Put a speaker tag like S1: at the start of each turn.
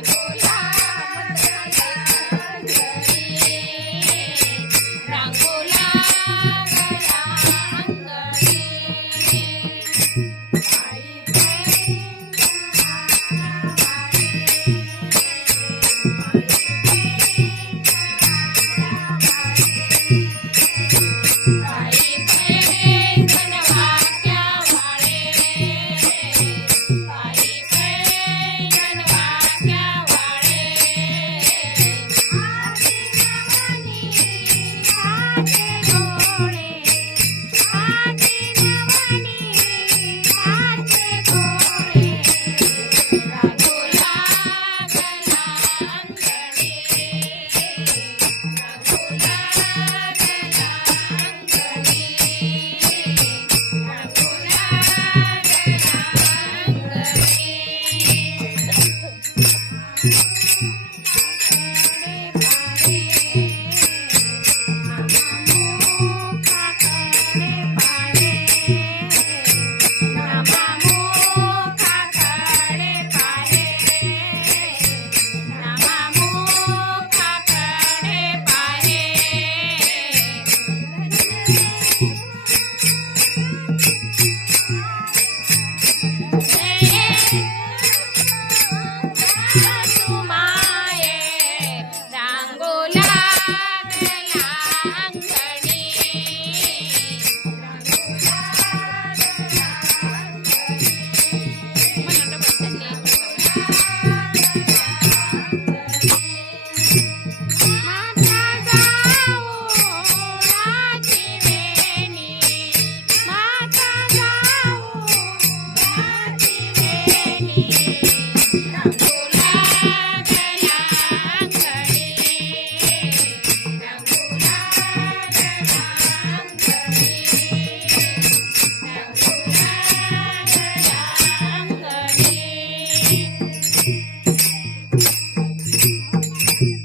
S1: Yeah.